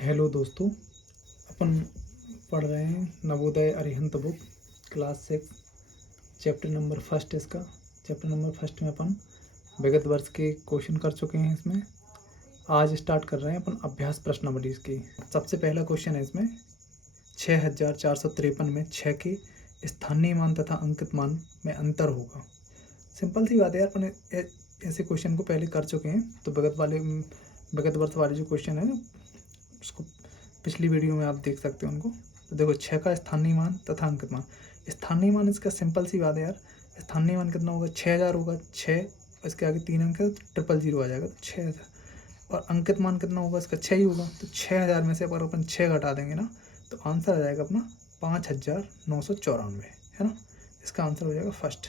Hello दोस्तों, अपन पढ़ रहे हैं Navodaya Arihant book class 6 chapter number first. इसका चैप्टर नंबर फर्स्ट में अपन विगत वर्ष के क्वेश्चन कर चुके हैं। इसमें आज स्टार्ट कर रहे हैं अपन अभ्यास प्रश्नावली इसकी। सबसे पहला क्वेश्चन है इसमें 6453 में 6 के स्थानीय मान तथा अंकित मान में अंतर होगा। सिंपल सी बात है यार, अपन ऐसे क्वेश्चन को पहले कर चुके हैं। तो विगत वर्ष वाले जो क्वेश्चन है उसको पिछली वीडियो में आप देख सकते हो उनको। तो देखो 6 का स्थानीय मान तथा अंकित मान। स्थानीय मान इसका सिंपल सी बात है यार, स्थानीय मान कितना होगा, 6000 होगा। 6 इसके आगे 3 अंक है तो 000 आ जाएगा, तो 6000। और अंकित मान कितना होगा, इसका 6 ही होगा। तो 6000 में से अगर अपन 6 घटा देंगे ना तो आंसर आ जाएगा अपना 5994, है ना। इसका आंसर हो जाएगा फर्स्ट।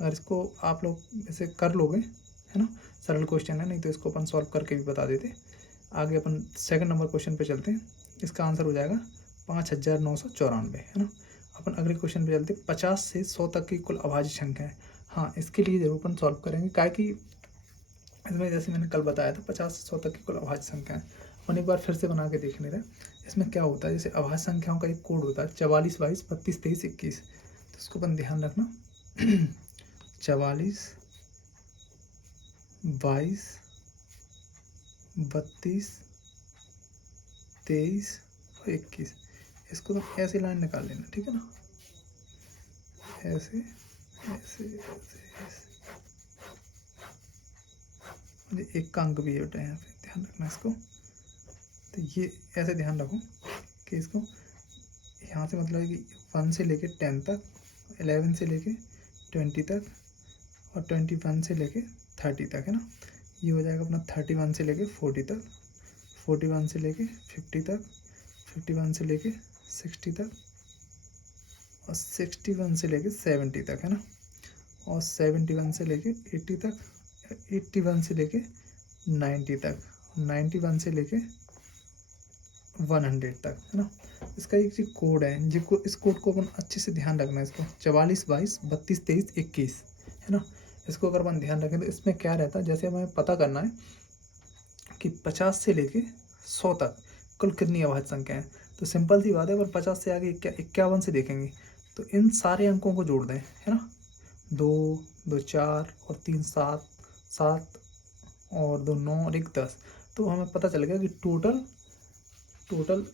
अगर इसको आप लोग ऐसे कर लोगे, है ना, सरल क्वेश्चन है, नहीं तो इसको अपन सॉल्व करके भी बता देते। आगे अपन सेकंड नंबर क्वेश्चन पे चलते हैं। इसका आंसर हो जाएगा 5994, है ना। अपन अगले क्वेश्चन पे चलते हैं। 50 से 100 तक की कुल अभाज्य संख्या है। हाँ, इसके लिए जरूर अपन सॉल्व करेंगे, क्या कि इसमें जैसे मैंने कल बताया था 50 से 100 तक की कुल अभाज्य संख्या है। अपन एक बार फिर से बना के देख ले रहे हैं। इसमें क्या होता है, जैसे अभाज्य संख्याओं का एक कोड होता है 44, 22, 32, 23, 21। तो इसको अपन ध्यान रखना 44, 22, 32, 23 और 21। इसको तो ऐसे लाइन निकाल लेना, ठीक है ना, ऐसे ऐसे ऐसे ऐसे। एक का अंक भी है बेटा, यहाँ पे ध्यान रखना इसको। तो ये ऐसे ध्यान रखो कि इसको यहाँ से मतलब है कि 1 से लेके 10 तक, 11 से लेके 20 तक और 21 से लेके 30 तक, है ना। ये हो जाएगा अपना 31 से लेके 40 तक, 41 से लेके 50 तक, 51 से लेके 60 तक और 61 से लेके 70 तक, है ना। और 71 से लेके 80 तक, 81 से लेके 90 तक, 91 से लेके 100 तक, है ना। इसका एक जी कोड है, जिसको इस कोड को अपन अच्छे से ध्यान रखना है। इसको 44, 22, 32, 23, 21, है ना। इसको अगर अपन ध्यान रखें तो इसमें क्या रहता है, जैसे हमें पता करना है कि 50 से लेके 100 तक कुल कितनी अभाज्य संख्या है। तो सिंपल सी बात है, अगर 50 से आगे 51 से देखेंगे तो इन सारे अंकों को जोड़ दें, है ना। 2, 2 4 और 3 7, 7 और 2 9 और 1 10। तो हमें पता चल गया कि टोटल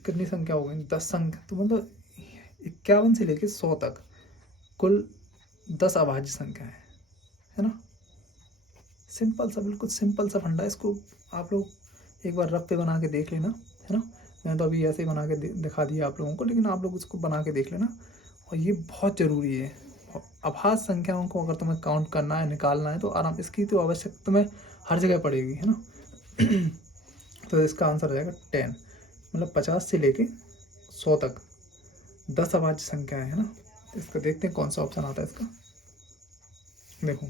कितनी संख्या हो गई, 10 संख्या। तो मतलब 51 से लेके 100 तक कुल 10 अभाज्य संख्या है ना। सिंपल सा, बिल्कुल सिंपल सा फंडा। इसको आप लोग एक बार रफ पे बना के देख लेना, है ना। मैं तो अभी ऐसे ही बना के दिखा दिया आप लोगों को, लेकिन आप लोग इसको बना के देख लेना। और ये बहुत ज़रूरी है। अभाज्य संख्याओं को अगर तुम्हें काउंट करना है, निकालना है, तो आराम, इसकी तो आवश्यकता तुम्हें हर जगह पड़ेगी, है ना। तो इसका आंसर हो जाएगा 10। मतलब 50 से लेके 100 तक 10 अभाज्य संख्याएं, है ना। इसका देखते हैं कौन सा ऑप्शन आता है इसका। देखो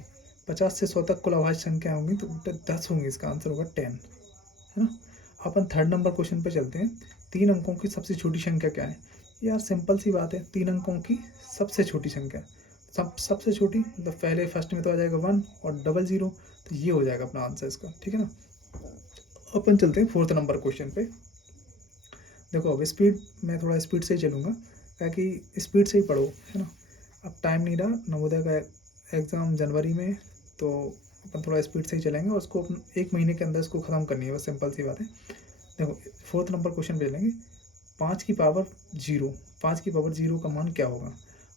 50 से 100 तक कुल अभाज्य संख्या होंगी तो 10 होंगी, इसका आंसर होगा 10, है ना। अपन थर्ड नंबर क्वेश्चन पे चलते हैं। 3 अंकों की सबसे छोटी संख्या क्या है। यार सिंपल सी बात है, 3 अंकों की सबसे छोटी संख्या, सबसे छोटी मतलब पहले फर्स्ट में तो आ जाएगा 1 और 00। तो ये हो जाएगा अपना आंसर इसका, ठीक है ना। अपन चलते हैं फोर्थ नंबर क्वेश्चन पे। देखो अब स्पीड, मैं थोड़ा स्पीड से ही चलूँगा ताकि स्पीड से ही पढ़ो, है ना। अब टाइम नहीं रहा, नवोदय का एग्ज़ाम जनवरी में, तो अपन थोड़ा स्पीड से ही चलेंगे और उसको 1 महीने के अंदर इसको ख़त्म करनी है, बस सिंपल सी बात है। देखो फोर्थ नंबर क्वेश्चन पे लेंगे। 5 की पावर 0, 5 की पावर 0 का मान क्या होगा।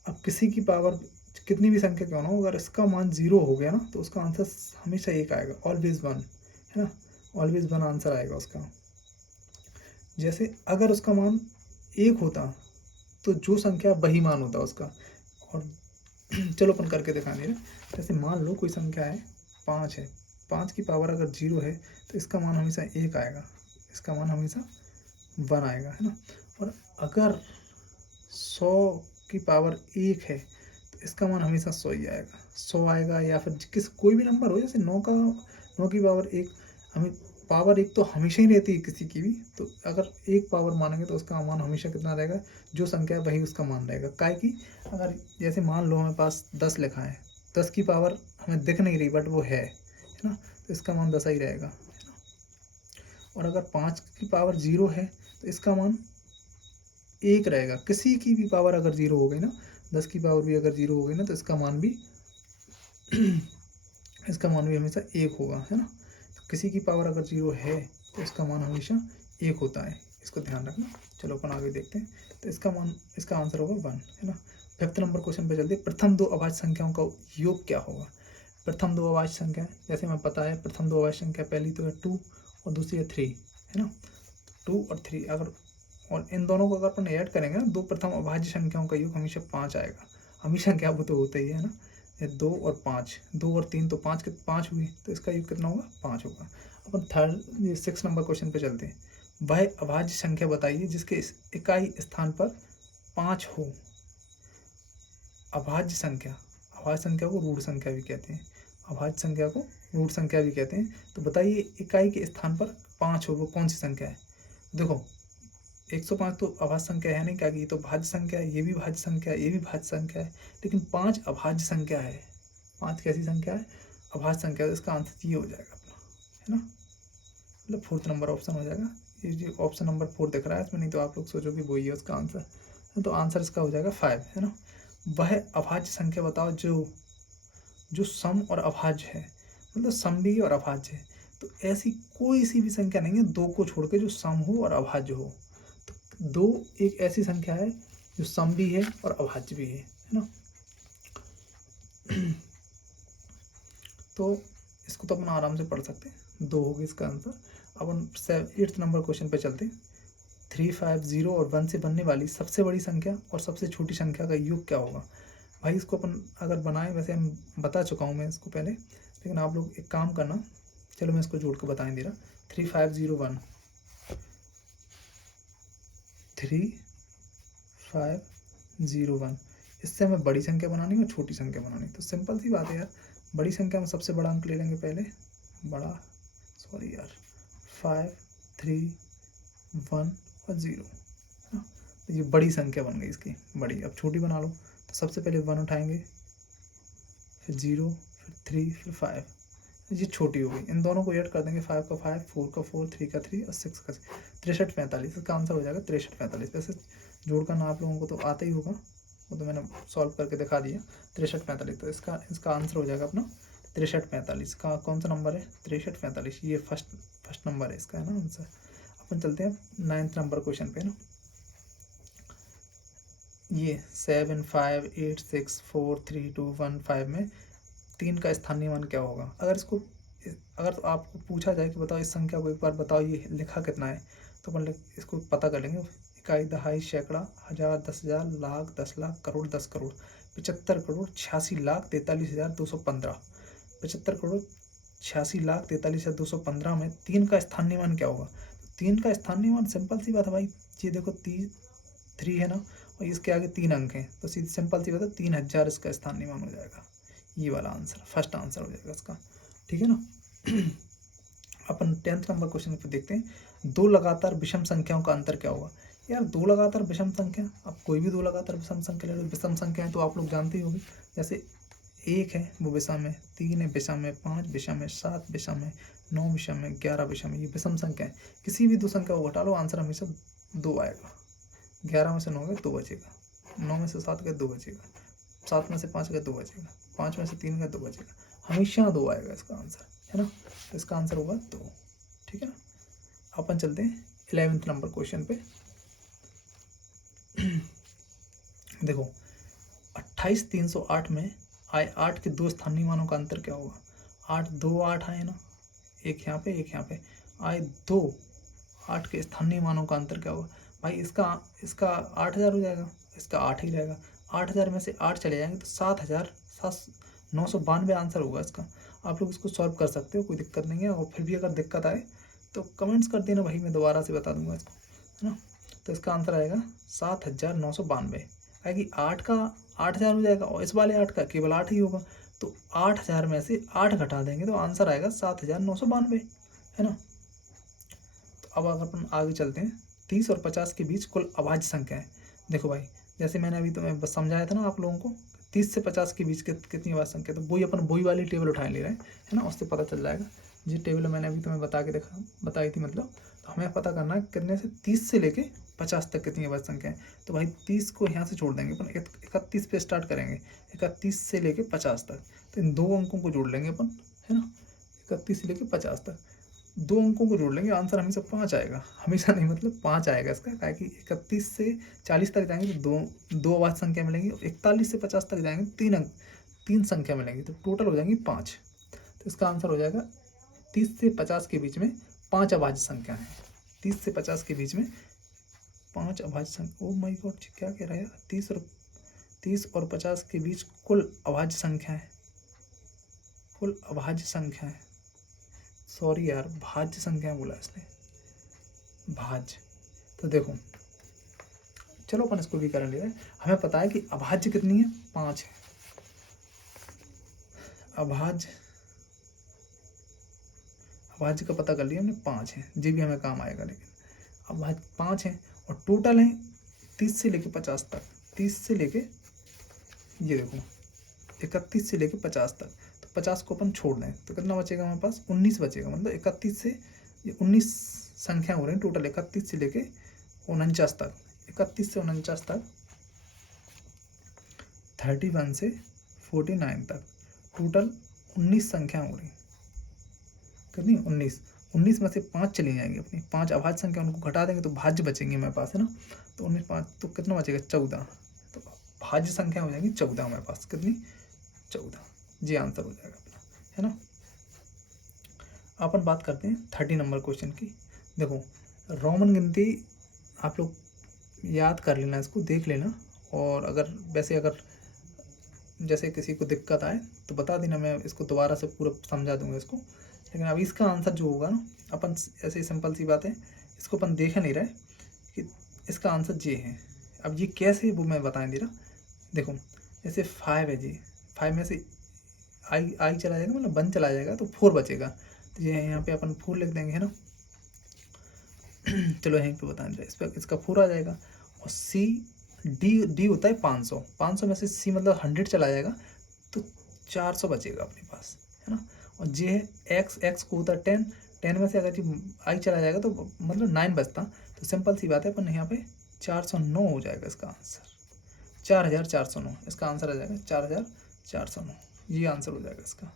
अब किसी की पावर कितनी भी संख्या क्यों ना हो, अगर इसका मान 0 हो गया ना तो उसका आंसर हमेशा 1 आएगा, ऑलवेज 1, है ना। ऑलवेज 1 आंसर आएगा उसका। जैसे अगर उसका मान 1 होता तो जो संख्या वही मान होता उसका। और चलो अपन करके दिखाने रहे। जैसे मान लो कोई संख्या है 5 है, 5 की पावर अगर 0 है तो इसका मान हमेशा 1 आएगा, इसका मान हमेशा 1 आएगा, है ना। और अगर 100 की पावर 1 है तो इसका मान हमेशा 100 ही आएगा, 100 आएगा। या फिर कोई भी नंबर हो, जैसे 9 की पावर 1, हमें पावर 1 तो हमेशा ही रहती है किसी की भी। तो अगर 1 पावर मानेंगे तो उसका मान हमेशा कितना रहेगा, जो संख्या है वही उसका मान रहेगा। काहे कि अगर जैसे मान लो हमें पास 10 लिखा है, 10 की पावर हमें दिख नहीं रही बट वो है ना, तो इसका मान 10 ही रहेगा, है ना। और अगर 5 की पावर 0 है तो इसका मान 1 रहेगा। किसी की भी पावर अगर 0 हो गई ना, 10 की पावर भी अगर 0 हो गई ना, तो इसका मान भी हमेशा 1 होगा, है ना। तो किसी की पावर अगर 0 है तो इसका मान हमेशा 1 होता है, इसको ध्यान रखना। चलो अपन आगे देखते हैं। तो इसका आंसर होगा 1, है ना। 5th नंबर क्वेश्चन पे चलते हैं। प्रथम दो अभाज्य संख्याओं का योग क्या होगा? प्रथम दो अभाज्य संख्या, जैसे हमें पता है प्रथम दो अभाज्य संख्या, पहली तो है 2 और दूसरी है 3, है ना। 2 और 3 अगर, और इन दोनों को अगर अपन ऐड करेंगे ना, दो प्रथम अभाज्य संख्याओं का योग हमेशा 5 आएगा। हमेशा क्या, वो तो होता ही है ना। 2 और 5, 2 और 3 तो 5 के 5 हुए, तो इसका योग कितना होगा? 5 होगा। अपन 6 नंबर क्वेश्चन पे चलते हैं। वह अभाज्य संख्या बताइए जिसके इकाई स्थान पर 5 हो। अभाज्य संख्या को रूढ़ संख्या भी कहते हैं, अभाज्य संख्या को रूढ़ संख्या भी कहते हैं। तो बताइए इकाई के स्थान पर 5 हो, वो कौन सी संख्या है? देखो 105 तो अभाज्य संख्या है नहीं, क्या कि ये तो भाज्य संख्या है, ये भी भाज्य संख्या है, ये भी भाज्य संख्या है, लेकिन 5 अभाज्य संख्या है। 5 कैसी संख्या है? अभाज्य संख्या। तो इसका आंसर ये हो जाएगा अपना, है ना, मतलब 4th नंबर ऑप्शन हो जाएगा। ये जो ऑप्शन नंबर 4 दिख रहा है इसमें, नहीं तो आप लोग सोचो कि वही है उसका आंसर। तो आंसर इसका हो जाएगा 5, है ना। वह अभाज्य संख्या बताओ जो सम और अभाज्य है, मतलब सम भी और अभाज्य है। तो ऐसी कोई सी भी संख्या नहीं है 2 को छोड़ के जो सम हो और अभाज्य हो। तो 2 एक ऐसी संख्या है जो सम भी है और अभाज्य भी है ना। तो इसको तो अपन आराम से पढ़ सकते हैं, 2 होगी इसका आंसर। अपन 8th नंबर क्वेश्चन पे चलते हैं। 3, 5, 0 और 1 से बनने वाली सबसे बड़ी संख्या और सबसे छोटी संख्या का योग क्या होगा? भाई इसको अपन अगर बनाए, वैसे हम बता चुका हूँ मैं इसको पहले, लेकिन आप लोग एक काम करना, चलो मैं इसको जोड़ के बताएं दे रहा। 3, 5, 0, 1, 3, 5, 0, 1, इससे हमें बड़ी संख्या बनानी है और छोटी संख्या बनानी है। तो सिंपल सी बात है यार, बड़ी संख्या में सबसे बड़ा अंक ले लेंगे पहले, बड़ा, सॉरी यार, 5, 3, 1 और 0, है ना। तो ये बड़ी संख्या बन गई इसकी बड़ी। अब छोटी बना लो, तो सबसे पहले 1 उठाएंगे, फिर 0, फिर 3, फिर 5, ये छोटी हो गई। इन दोनों को ऐड कर देंगे, 5 का 5, 4 का 4, 3 का 3 और 6 का 6, 63, 45। इसका आंसर हो जाएगा 63, 45। वैसे जोड़ करना आप लोगों को तो आता ही होगा, वो तो मैंने सॉल्व करके दिखा दिया। 63, 45, तो इसका आंसर हो जाएगा अपना 63, 45 का कौन सा नंबर है? 63, 45, ये फर्स्ट नंबर है इसका, है ना आंसर। अपन चलते हैं 9th नंबर क्वेश्चन पे ना। ये 7, 5, 8, 6, 4, 3, 2, 1, 5 में 3 का स्थानीय मान क्या होगा? अगर तो आपको पूछा जाए कि बताओ इस संख्या को एक बार बताओ, ये लिखा कितना है, तो अपन इसको पता कर लेंगे। इकाई, दहाई, सैकड़ा, हजार, 10,000, लाख, 10 लाख, करोड़, 10 करोड़, 75 करोड़ 86 लाख 43,215। 75 करोड़ 86 लाख 43,215 में 3 का स्थानीय मान क्या होगा? 3 का स्थानीय मान सिंपल सी बात है भाई, ये देखो 3 है ना, और इसके आगे 3 अंक हैं, तो सीधी सिंपल सी बात है 3,000 इसका स्थानीय मान हो जाएगा। ये वाला आंसर फर्स्ट आंसर हो जाएगा इसका, ठीक है ना। अपन 10th नंबर क्वेश्चन पे देखते हैं। 2 लगातार विषम संख्याओं का अंतर क्या होगा? यार 2 लगातार विषम संख्या, अब कोई भी 2 लगातार विषम संख्या ले लो। विषम संख्या है तो आप लोग जानते ही होंगे, जैसे 1 है वो विषम है, 3 है विषम है, 5 विषम है, 7 विषम है, 9 विषम है, 11 विषम है। ये विषम संख्या है। किसी भी 2 संख्या को घटा लो, आंसर हमेशा 2 आएगा। 11 में से 9 गए 2 बचेगा, 9 में से 7 गए 2 बचेगा, 7 में से 5 गए 2 बचेगा, 5 में से 3 गए 2 बचेगा, हमेशा 2 आएगा इसका आंसर, है ना। तो इसका आंसर होगा 2, ठीक है ना। अपन चलते हैं 11th नंबर क्वेश्चन पे। देखो 28, 308 में आए 8 के 2 स्थानीय मानों का अंतर क्या होगा? 8, 2, 8 आए ना, एक यहाँ पे एक यहाँ पे आए 2, 8 के स्थानीय मानों का अंतर क्या होगा? भाई इसका 8,000 हो जाएगा, इसका 8 ही रहेगा। 8,000 में से 8 चले जाएंगे तो 7,992 आंसर होगा इसका। आप लोग इसको सॉल्व कर सकते हो, कोई दिक्कत नहीं है। और फिर भी अगर दिक्कत आए तो कमेंट्स कर देना भाई, मैं दोबारा से बता दूंगा इसको, है ना। तो इसका आंसर आएगा 7,992। आएगी 8 का 8,000 हो जाएगा, और इस वाले 8 का केवल 8 ही होगा। तो 8,000 में से 8 घटा देंगे तो आंसर आएगा 7,992, है ना। तो अब अगर अपन आगे चलते हैं, 30 और 50 के बीच कुल अभाज्य संख्या है। देखो भाई, जैसे मैंने अभी तुम्हें बस समझाया था ना आप लोगों को, 30 से 50 के बीच कितनी अभाज्य संख्या, तो वही अपन वही वाली टेबल उठाए ले रहे हैं, है ना, उससे पता चल जाएगा। ये टेबल मैंने अभी तुम्हें बताई थी मतलब। तो हमें पता करना है कितने से 30 से लेके 50 तक कितनी अभाज्य संख्या है। तो भाई 30 को यहाँ से छोड़ देंगे अपन, 31 पे स्टार्ट करेंगे, 31 से लेके 50 तक। तो इन 2 अंकों को जोड़ लेंगे अपन, है ना, 31 से लेके 50 तक 2 अंकों को जोड़ लेंगे, आंसर हमेशा 5 आएगा, हमेशा नहीं मतलब 5 आएगा इसका, क्या कि 31 से 40 तक जाएंगे तो दो अभाज्य संख्या मिलेंगी, 41 से 50 तक जाएंगे 3 संख्या मिलेंगी, तो टोटल हो जाएंगी 5। तो इसका आंसर हो जाएगा 30 से 50 के बीच में 5 अभाज्य संख्या है। 30 से 50 के बीच में 5 अभाज्य संख्या। ओ माय गॉड, क्या कह रहा है यार, 30 और 50 के बीच कुल अभाज्य संख्या है, कुल अभाज्य संख्या है, सॉरी यार, भाज्य संख्या बोला इसने, भाज्य। तो देखो चलो अपन इसको भी कर ले रहे हैं। हमें पता है कि अभाज्य कितनी है, 5 है। अभाज्य का पता कर लिया हमने, 5 है, ये भी हमें काम आएगा। लेकिन अभाज्य 5 है और टोटल है 30 से लेके 50 तक, 30 से लेके ये देखो 31 से लेके 50 तक। तो 50 को अपन छोड़ दें तो कितना बचेगा हमारे पास, 19 बचेगा। मतलब 31 से ये 19 संख्या हो रही है टोटल, 31 से लेके 49 तक, 31 से 49 तक, 31 से 49 तक टोटल 19 संख्या हो रही। कितनी, 19 में से 5 चली जाएंगी अपनी, 5 अभाज्य संख्या, उनको घटा देंगे तो भाज्य बचेंगे हमारे पास, है ना। तो 19 5 तो कितना बचेगा, 14। तो भाज्य संख्या हो जाएंगी 14 हमारे पास, कितनी, 14। जी आंसर हो जाएगा अपना, है ना। अपन बात करते हैं 30 नंबर क्वेश्चन की। देखो रोमन गिनती आप लोग याद कर लेना, इसको देख लेना, और अगर जैसे किसी को दिक्कत आए तो बता देना, मैं इसको दोबारा से पूरा समझा दूंगा इसको। लेकिन अब इसका आंसर जो होगा ना, अपन ऐसे सिंपल सी बात है, इसको अपन देख नहीं रहे कि इसका आंसर ये है। अब ये कैसे वो मैं बता नहीं दे रहा। देखो जैसे 5 है जी, 5 में से आई चला जाएगा, मतलब 1 चला जाएगा तो 4 बचेगा। तो ये यहाँ पे अपन 4 लिख देंगे, है ना। चलो यहीं पे बता दे, इस पर इसका 4 आ जाएगा। और सी डी होता है 500 में से सी मतलब 100 चला जाएगा तो 400 बचेगा अपने पास, है ना। और जे है एक्स को होता है 10 में से अगर जी आई चला जाएगा तो मतलब 9 बचता। तो सिंपल सी बात है, अपन यहाँ पे 409 हो जाएगा इसका आंसर, 4409 इसका आंसर आ जाएगा, 4409 ये आंसर हो जाएगा इसका।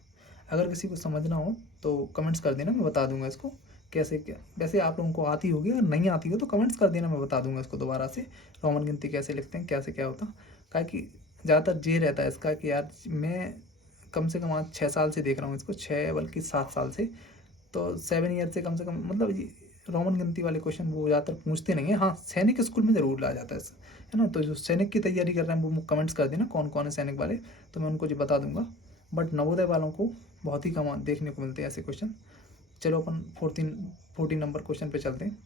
अगर किसी को समझना हो तो कमेंट्स कर देना, मैं बता दूंगा इसको कैसे क्या। वैसे आप लोगों को आती होगी, अगर नहीं आती हो तो कमेंट्स कर देना, मैं बता दूंगा इसको दोबारा से, रोमन गिनती कैसे लिखते हैं, कैसे क्या होता। क्या कि ज़्यादातर ये रहता है इसका कि यार मैं कम से कम आज 6 साल से देख रहा हूँ इसको, 6 बल्कि 7 साल से, तो 7 ईयर से कम मतलब ये रोमन गिनती वाले क्वेश्चन वो ज़्यादातर पूछते नहीं है। हाँ सैनिक स्कूल में ज़रूर ला जाता है ना। तो जो सैनिक की तैयारी कर रहे हैं वो कमेंट्स कर देना कौन कौन है सैनिक वाले, तो मैं उनको जो बता दूंगा। बट नवोदय वालों को बहुत ही कम देखने को मिलते हैं ऐसे क्वेश्चन। चलो अपन 14 नंबर क्वेश्चन पे चलते हैं।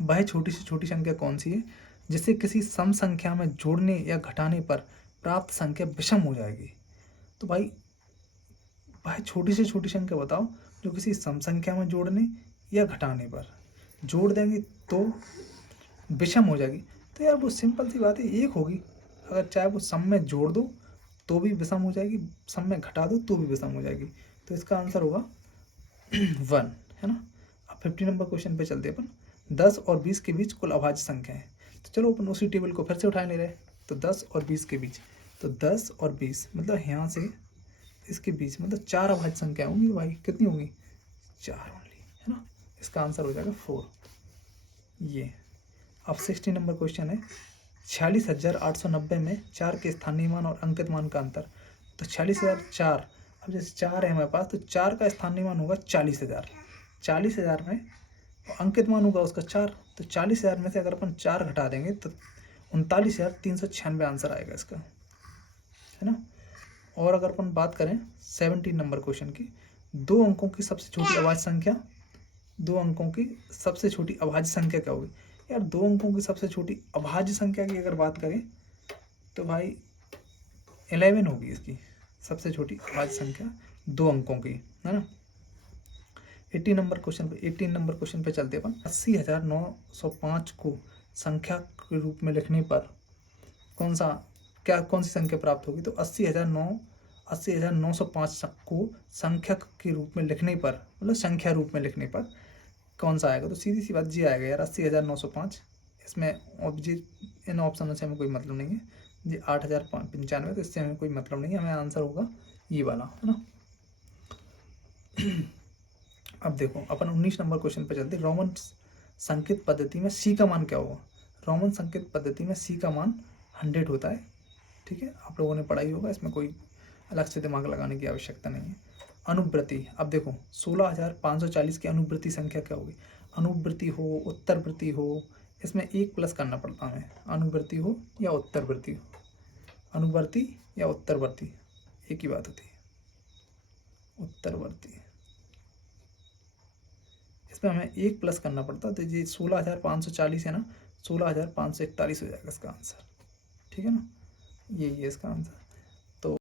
वह छोटी से छोटी संख्या कौन सी है जिसे किसी सम संख्या में जोड़ने या घटाने पर प्राप्त संख्या विषम हो जाएगी। तो भाई छोटी से छोटी संख्या बताओ जो किसी सम संख्या में जोड़ने या घटाने पर जोड़ देंगे तो विषम हो जाएगी। तो यार वो सिंपल सी बात है, एक होगी, अगर चाहे वो सम में जोड़ दो तो भी विषम हो जाएगी, सम में घटा दो तो भी विषम हो जाएगी। तो इसका आंसर होगा 1, है ना। अब 50 नंबर क्वेश्चन पे चलते हैं अपन। 10 और 20 के बीच कुल अभाज्य संख्या है। तो चलो अपन उसी टेबल को फिर से उठा ले रहे। तो 10 और 20 के बीच, तो 10 और 20 मतलब यहाँ से इसके बीच मतलब 4 अभाज्य संख्या होंगी भाई, कितनी होंगी, 4 ओनली, है ना। इसका आंसर हो जाएगा 4 ये। अब 60 नंबर क्वेश्चन है। 46,890 में 4 के स्थानीय मान और अंकित मान का अंतर। तो 46,004, अब जैसे 4 है हमारे पास तो 4 का स्थानीय मान होगा 40,000, 40,000 में अंकित मान होगा उसका 4। तो 40,000 में से अगर अपन 4 घटा देंगे तो 39,396 आंसर आएगा इसका, है ना। और अगर अपन बात करें 17 नंबर क्वेश्चन की, 2 अंकों की सबसे छोटी अभाज्य संख्या, 2 अंकों की सबसे छोटी अभाज्य संख्या क्या होगी। यार 2 अंकों की सबसे छोटी अभाज्य संख्या की अगर बात करें तो भाई 11 होगी इसकी सबसे छोटी अभाज्य संख्या 2 अंकों की, है ना। 18 नंबर क्वेश्चन पे चलते अपन। 80,905 को संख्या के रूप में लिखने पर कौन सी संख्या प्राप्त होगी। तो 80,905 को संख्या के रूप में लिखने पर मतलब संख्या रूप में लिखने पर कौन सा आएगा, तो सीधी सी बात जी आएगा यार, 80,905। इसमें इन ऑप्शनों से हमें कोई मतलब नहीं है। जी 8,095, तो इससे हमें कोई मतलब नहीं है, हमें आंसर होगा ये वाला, है ना। अब देखो अपन 19 नंबर क्वेश्चन पे चलते। रोमन संकेत पद्धति में सी का मान क्या होगा। रोमन संकेत पद्धति में सी का मान 100 होता है, ठीक है, आप लोगों ने पढ़ाई होगा, इसमें कोई अलग से दिमाग लगाने की आवश्यकता नहीं है। अनुवृत्ति, अब देखो 16,540 की अनुवृत्ति संख्या क्या होगी। अनुवृत्ति हो उत्तरवृत्ति हो, इसमें एक प्लस करना पड़ता है, अनुवृत्ति हो या उत्तरवृत्ति हो, अनुवर्ती या उत्तरवर्ती एक ही बात होती है, उत्तरवर्ती। इसमें हमें एक प्लस करना पड़ता है, तो ये 16,540 है ना, 16,541 हो जाएगा इसका आंसर, ठीक है ना, यही है इसका आंसर।